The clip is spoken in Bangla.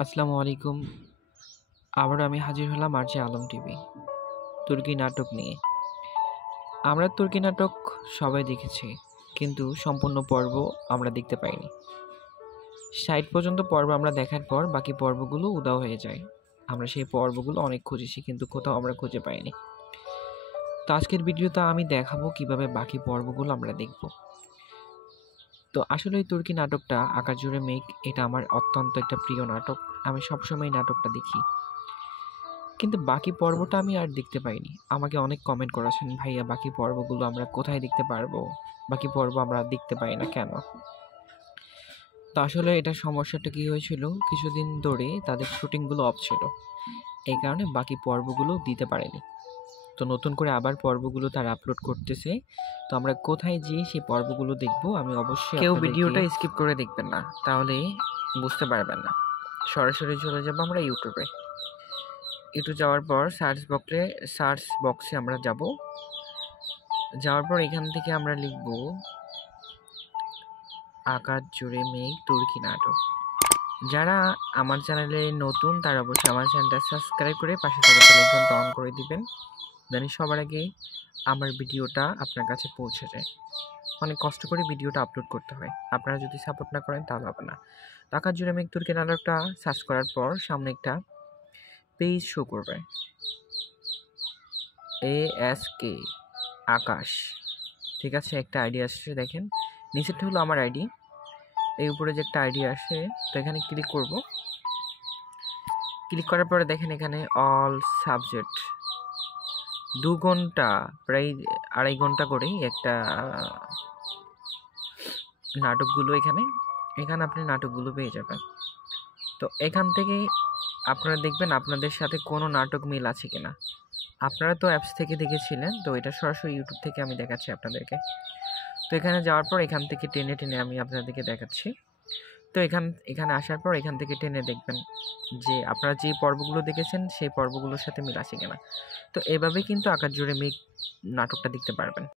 আসসালামু আলাইকুম। আবারও আমি হাজির হলাম আরজে আলম টিভি তুর্কি নাটক নিয়ে। আমরা তুর্কি নাটক সবাই দেখেছি, কিন্তু সম্পূর্ণ পর্ব আমরা দেখতে পাইনি। ৬০ পর্যন্ত পর্ব আমরা দেখার পর বাকি পর্বগুলো উধাও হয়ে যায়। আমরা সেই পর্বগুলো অনেক খুঁজেছি, কিন্তু কোথাও আমরা খুঁজে পাইনি। তো আজকের ভিডিওতে আমি দেখাবো কিভাবে বাকি পর্বগুলো আমরা দেখব। তো আসলে এই তুর্কি নাটকটা আকাশ জুড়ে মেঘ, এটা আমার অত্যন্ত একটা প্রিয় নাটক। আমি সবসময় এই নাটকটা দেখি, কিন্তু বাকি পর্বটা আমি আর দেখতে পাইনি। আমাকে অনেক কমেন্ট করেছেন, ভাইয়া বাকি পর্বগুলো আমরা কোথায় দেখতে পারবো, বাকি পর্ব আমরা দেখতে পাই না কেন? তো আসলে এটা সমস্যাটা কি হয়েছিল, কিছুদিন ধরে তাদের শুটিংগুলো অফ ছিল, এই কারণে বাকি পর্বগুলো দিতে পারেনি। তো নতুন করে আবার পর্বগুলো তারা আপলোড করতেছে। তো আমরা কোথায় যেয়ে সেই পর্বগুলো দেখবো, আমি অবশ্যই কেউ ভিডিওটা স্কিপ করে দেখবেন না, তাহলে বুঝতে পারবেন না। সরাসরি চলে যাবো আমরা ইউটিউবে। একটু যাওয়ার পর সার্চ বক্সে আমরা যাওয়ার পর এখান থেকে আমরা লিখব আকাশ জুড়ে মেঘ তুর্কি নাটক। যারা আমার চ্যানেলে নতুন তারা অবশ্যই আমার চ্যানেলটা সাবস্ক্রাইব করে পাশে থাকা বেল আইকনটা অন করে দিবেন, জানি সবার আগে আমার ভিডিওটা আপনার কাছে পৌঁছে যায়। অনেক কষ্ট করে ভিডিওটা আপলোড করতে হয়, আপনারা যদি সাপোর্ট না করেন তাহলে হবে না। আকাশ জুড়ে মেঘ তুর্কি নাটকটা সার্চ করার পর সামনে একটা পেজ শো করবে, ASK আকাশ, ঠিক আছে। একটা আইডি আসছে, দেখেন নিচেরটা হলো আমার আইডি, এই উপরে যে একটা আইডি আসে, তো এখানে ক্লিক করব। ক্লিক করার পরে দেখেন এখানে অল সাবজেক্ট 2 ঘন্টা, প্রায় 2.5 ঘন্টা করেই একটা নাটকগুলো এখানে আপনি নাটকগুলো পেয়ে যাবেন। তো এখান থেকে আপনারা দেখবেন আপনাদের সাথে কোনো নাটক মিল আছে কিনা। আপনারা তো অ্যাপস থেকে দেখেছিলেন, তো এটা সরাসরি ইউটিউব থেকে আমি দেখাচ্ছি আপনাদেরকে। তো এখানে যাওয়ার পর এখান থেকে টেনে আমি আপনাদেরকে দেখাচ্ছি। তো এখানে আসার পর এখান থেকে টেনে দেখবেন যে আপনারা যে পর্বগুলো দেখেছেন সেই পর্বগুলোর সাথে মিল আছে কিনা। তো এভাবে কিন্তু আকাশ জুড়ে মেঘ নাটকটা দেখতে পারবেন।